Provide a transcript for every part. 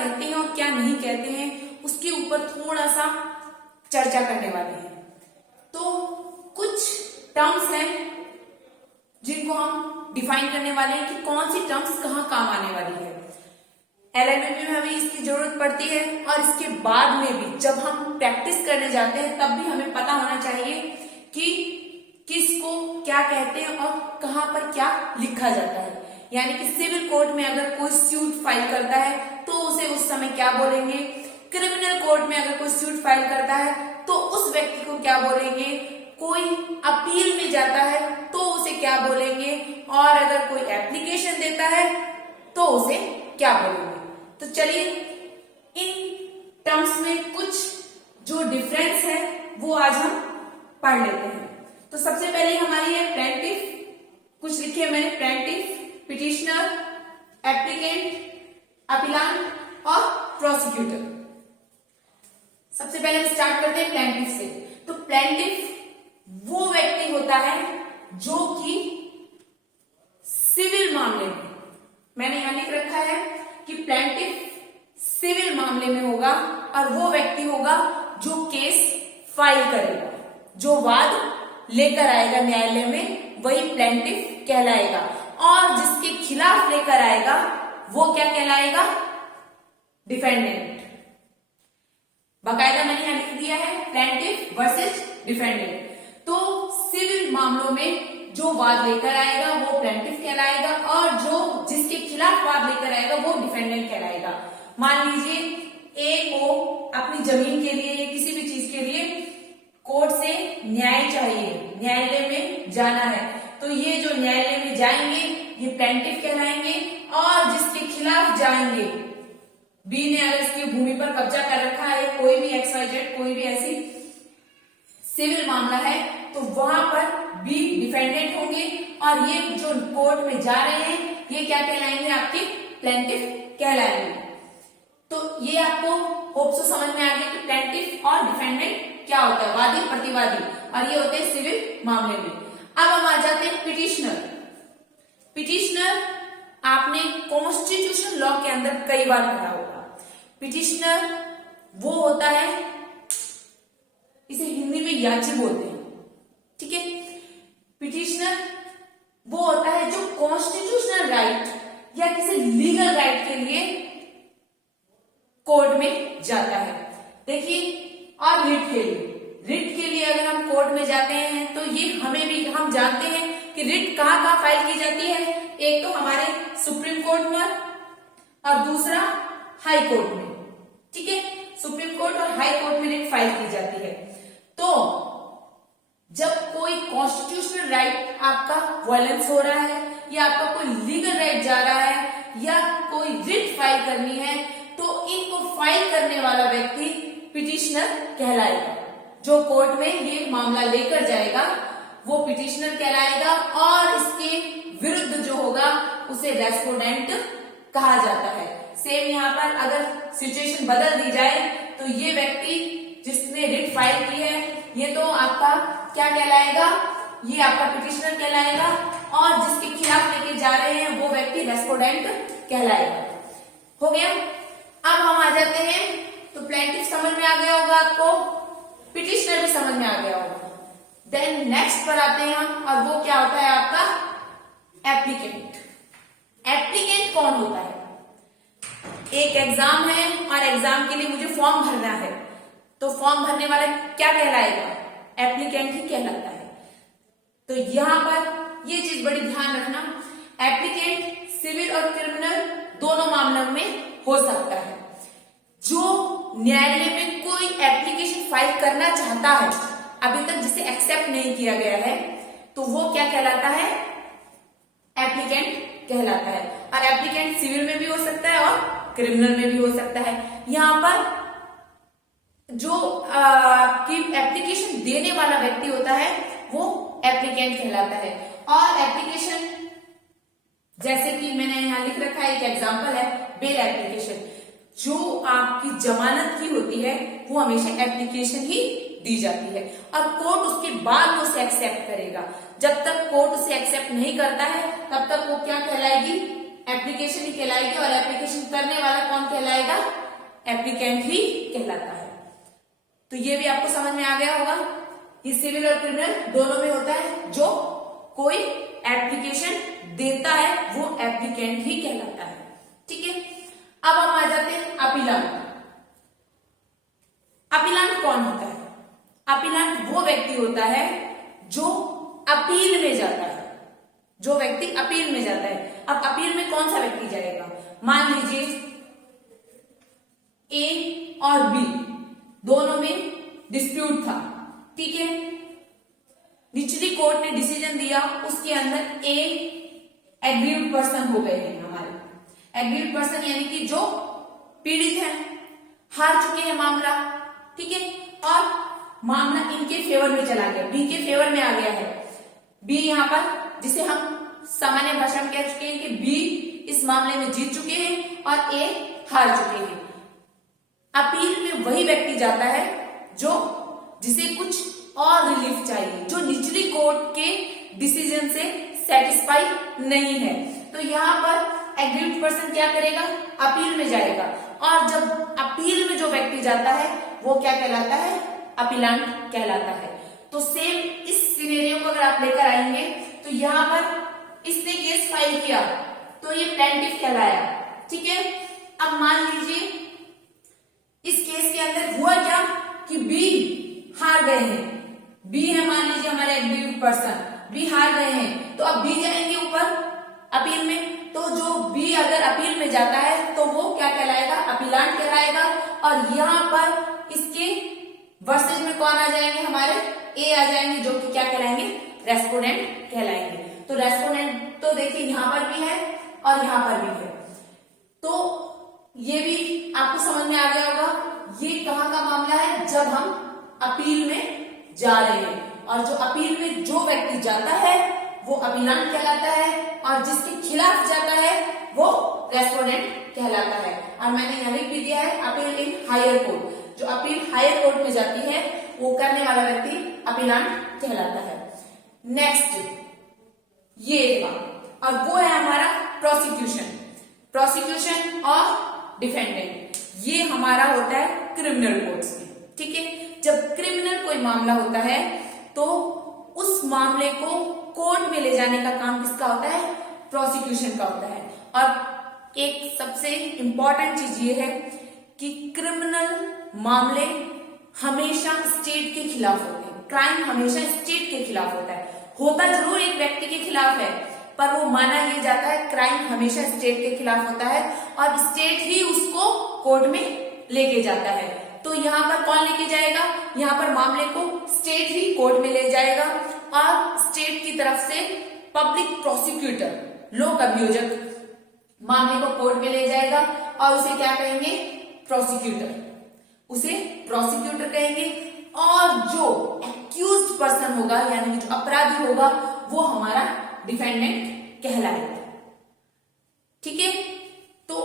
कहते हैं और क्या नहीं कहते हैं उसके ऊपर थोड़ा सा चर्चा करने वाले हैं। तो कुछ टर्म्स हैं जिनको हम डिफाइन करने वाले हैं कि कौन सी टर्म्स कहाँ काम आने वाली है। एलएलबी में हमें इसकी जरूरत पड़ती है और इसके बाद में भी जब हम प्रैक्टिस करने जाते हैं तब भी हमें पता होना चाहिए कि किसको क्या कहते हैं और कहाँ पर क्या लिखा जाता है। यानी कि सिविल कोर्ट में अगर कोई सूट फाइल करता है तो उसे उस समय क्या बोलेंगे, क्रिमिनल कोर्ट में अगर कोई सूट फाइल करता है तो उस व्यक्ति को क्या बोलेंगे, कोई अपील में जाता है तो उसे क्या बोलेंगे, और अगर कोई एप्लीकेशन देता है तो उसे क्या बोलेंगे। तो चलिए इन टर्म्स में कुछ जो डिफरेंस है वो आज हम पढ़ लेते हैं। तो सबसे पहले हमारी है प्लेंटिफ, कुछ लिखे मैंने, प्लेंटिफ, पिटिशनर, एप्लीकेंट, अपीलांट और प्रोसिक्यूटर। सबसे पहले हम स्टार्ट करते हैं प्लेंटिफ से। तो प्लेंटिफ वो व्यक्ति होता है जो कि सिविल मामले में, मैंने यहां लिख रखा है कि प्लेंटिफ सिविल मामले में होगा और वो व्यक्ति होगा जो केस फाइल करेगा, जो वाद लेकर आएगा न्यायालय में, वही प्लेंटिफ कहलाएगा। और जिसके खिलाफ लेकर आएगा वो क्या कहलाएगा, डिफेंडेंट। बाकायदा मैंने यहां लिख दिया है प्लेंटिफ वर्सेस डिफेंडेंट। तो सिविल मामलों में जो वाद लेकर आएगा वो प्लेंटिफ कहलाएगा और जो जिसके खिलाफ वाद लेकर आएगा वो डिफेंडेंट कहलाएगा। मान लीजिए ए को अपनी जमीन के लिए या किसी भी चीज के लिए कोर्ट से न्याय चाहिए, न्यायालय में जाना है, तो ये जो न्यायालय में जाएंगे ये प्लेंटिफ कहलाएंगे। और जिसके खिलाफ जाएंगे, बी ने अगर इसकी भूमि पर कब्जा कर रखा है, कोई भी XYZ कोई भी ऐसी सिविल मामला है, तो वहां पर बी डिफेंडेंट होंगे और ये जो कोर्ट में जा रहे हैं ये क्या कहलाएंगे, आपके प्लेंटिफ कहलाएंगे। तो ये आपको होप सो समझ में आ गया कि प्लेंटिफ और डिफेंडेंट क्या होता है, वादी प्रतिवादी, और ये होते हैं सिविल मामले में। अब हम आ जाते हैं पिटिशनर। पिटिशनर आपने कॉन्स्टिट्यूशन लॉ के अंदर कई बार पढ़ा होगा। पिटिशनर वो होता है, इसे हिंदी में याची बोलते हैं, ठीक है। पिटिशनर वो होता है जो कॉन्स्टिट्यूशनल राइट या किसी लीगल राइट के लिए कोर्ट में जाता है। देखिए, और रिट के लिए अगर हम कोर्ट में जाते हैं तो ये हमें भी, हम जानते हैं कि रिट कहाँ कहाँ फाइल की जाती है। एक तो हमारे सुप्रीम कोर्ट में और दूसरा हाई कोर्ट में, ठीक है। सुप्रीम कोर्ट और हाई कोर्ट में रिट फाइल की जाती है। तो जब कोई कॉन्स्टिट्यूशनल राइट आपका वायलेंस हो रहा है या आपका कोई लीगल राइट जा रहा है या कोई रिट फाइल करनी है, तो इनको फाइल करने वाला व्यक्ति पिटिशनर कहलाएगा। जो कोर्ट में ये मामला लेकर जाएगा वो पिटिशनर कहलाएगा और इसके विरुद्ध जो होगा उसे रेस्पोंडेंट कहा जाता है। सेम यहाँ पर अगर सिचुएशन बदल दी जाए तो ये व्यक्ति जिसने रिट फाइल की है ये तो आपका क्या कहलाएगा, ये आपका पिटिशनर कहलाएगा और जिसके खिलाफ लेके जा रहे हैं वो व्यक्ति रेस्पोंडेंट कहलाएगा। हो गया। अब हम आ जाते हैं, तो प्लेंटिफ समझ में आ गया होगा आपको, पिटिशनर भी समझ में आ गया होगा। देन नेक्स्ट पर आते हैं हम, और वो क्या होता है आपका एप्लीकेंट। एप्लीकेंट कौन होता है, एक एग्जाम है और एग्जाम के लिए मुझे फॉर्म भरना है, तो फॉर्म भरने वाला क्या कहलाएगा, एप्लीकेंट ही कहलाता है। तो यहां पर ये चीज बड़ी ध्यान रखना, एप्लीकेंट सिविल और क्रिमिनल दोनों मामलों में हो सकता है। जो न्यायालय में कोई एप्लीकेशन फाइल करना चाहता है, अभी तक जिसे एक्सेप्ट नहीं किया गया है, तो वो क्या कहलाता है, एप्लीकेंट कहलाता है। और एप्लीकेंट सिविल में भी हो सकता है और क्रिमिनल में भी हो सकता है। यहां पर जो आपकी एप्लीकेशन देने वाला व्यक्ति होता है वो एप्लीकेंट कहलाता है। और एप्लीकेशन जैसे कि मैंने यहां लिख रखा है, एक एग्जांपल है बेल एप्लीकेशन, जो आपकी जमानत की होती है वो हमेशा एप्लीकेशन ही दी जाती है और कोर्ट उसके बाद में उसे एक्सेप्ट करेगा। जब तक कोर्ट उसे एक्सेप्ट नहीं करता है तब तक वो क्या कहलाएगी, एप्लीकेशन ही कहलाएगी। और एप्लीकेशन करने वाला कौन कहलाएगा, कहलाएगा? एप्लीकेंट ही कहलाता है। तो ये भी आपको समझ में आ गया होगा। ये सिविल और क्रिमिनल दोनों में होता है। जो कोई एप्लीकेशन देता है वो एप्लीकेंट ही कहलाता है। ठीक है, अब हम आ जाते हैं अपीलांट। अपीलांट कौन होता है? अपीलांट वो व्यक्ति होता है जो अपील में जाता है। जो व्यक्ति अपील में जाता है। अब अपील में कौन सा व्यक्ति जाएगा? मान लीजिए ए और बी दोनों में डिस्प्यूट था। ठीक है, निचली कोर्ट ने डिसीजन दिया, उसके अंदर ए एग्रीड पर्सन हो गए हैं। हमारे एग्रीड पर्सन यानी कि जो पीड़ित हैं, हार चुके हैं मामला। ठीक है, और मामला इनके फेवर में चला गया, बी के फेवर में आ गया है। बी यहां पर, जिसे हम सामान्य भाषा में कह चुके हैं कि बी इस मामले में जीत चुके हैं और ए हार चुके हैं। अपील में वही व्यक्ति जाता है जो जिसे कुछ और रिलीफ चाहिए, जो निचली कोर्ट के डिसीजन से सेटिस्फाई नहीं है। तो यहाँ पर एग्रीड पर्सन क्या करेगा? अपील में जाएगा। और जब अपील में जो व्यक्ति जाता है वो क्या कहलाता है? अपीलांट कहलाता है। तो सेम इस सिनेरियो को अगर आप लेकर आएंगे तो यहाँ पर इसने केस फाइल किया तो ये प्लेंटिफ कहलाया। ठीक है, अब मान लीजिए इस केस के अंदर हुआ क्या कि बी हार गए हैं। बी है मान लीजिए हमारे एग्रीड पर्सन, बी हार गए हैं, तो अब बी जाएंगे ऊपर अपील में। तो जो बी अगर अपील में जाता है तो वो क्या कहलाएगा? अपीलांट कहलाएगा। और यहाँ पर इसके वर्सेज में कौन आ जाएंगे? हमारे ए आ जाएंगे, जो कि क्या कहलाएंगे? रेस्पोंडेंट कहलाएंगे। तो रेस्पोंडेंट तो देखिए यहाँ पर भी है और यहाँ पर भी है। तो ये भी आपको समझ में आ गया होगा। ये कहाँ का मामला है? जब हम अपील में जा रहे हैं, और जो अपील में जो व्यक्ति जाता है वो अपीलांट कहलाता है, और जिसके खिलाफ जाता है वो रेस्पोंडेंट कहलाता है। और मैंने यहाँ लिख भी दिया है अपील इन हायर कोर्ट। जो अपील हायर कोर्ट में जाती है वो करने वाला व्यक्ति अपीलांट कहलाता है। नेक्स्ट ये और वो है हमारा प्रोसिक्यूशन। प्रोसिक्यूशन और डिफेंडेंट ये हमारा होता है क्रिमिनल कोर्ट्स में। ठीक है, जब क्रिमिनल कोई मामला होता है तो उस मामले को कोर्ट में ले जाने का काम किसका होता है? प्रोसिक्यूशन का होता है। और एक सबसे इंपॉर्टेंट चीज ये है कि क्रिमिनल मामले हमेशा स्टेट के खिलाफ होते हैं। क्राइम हमेशा स्टेट के खिलाफ होता है। होता जरूर एक व्यक्ति के खिलाफ है, पर वो माना ये जाता है क्राइम हमेशा स्टेट के खिलाफ होता है और स्टेट ही उसको कोर्ट में लेके जाता है। तो यहाँ पर कौन लेके जाएगा? यहाँ पर मामले को स्टेट ही कोर्ट में ले जाएगा और स्टेट की तरफ से पब्लिक प्रोसिक्यूटर, लोक अभियोजक मामले को कोर्ट में ले जाएगा और उसे क्या कहेंगे? प्रोसिक्यूटर। उसे प्रोसिक्यूटर कहेंगे। और जो एक्यूज्ड पर्सन होगा यानी कि जो अपराधी होगा वो हमारा डिफेंडेंट कहलाएगा। ठीक है, तो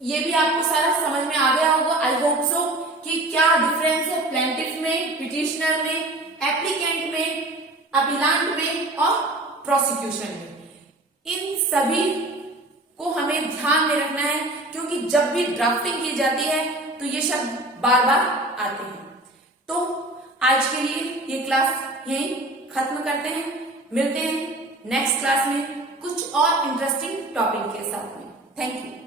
ये भी आपको सारा समझ में आ गया होगा, आई होप सो, कि क्या डिफरेंस है प्लेंटिफ में, पिटिशनर में, एप्लीकेंट में, अपीलांट में और प्रोसिक्यूशन में। इन सभी को हमें ध्यान में रखना है, क्योंकि जब भी ड्राफ्टिंग की जाती है तो ये शब्द बार बार आते हैं। तो आज के लिए ये क्लास यहीं खत्म करते हैं। मिलते हैं नेक्स्ट क्लास में कुछ और इंटरेस्टिंग टॉपिक के साथ में। Thank you.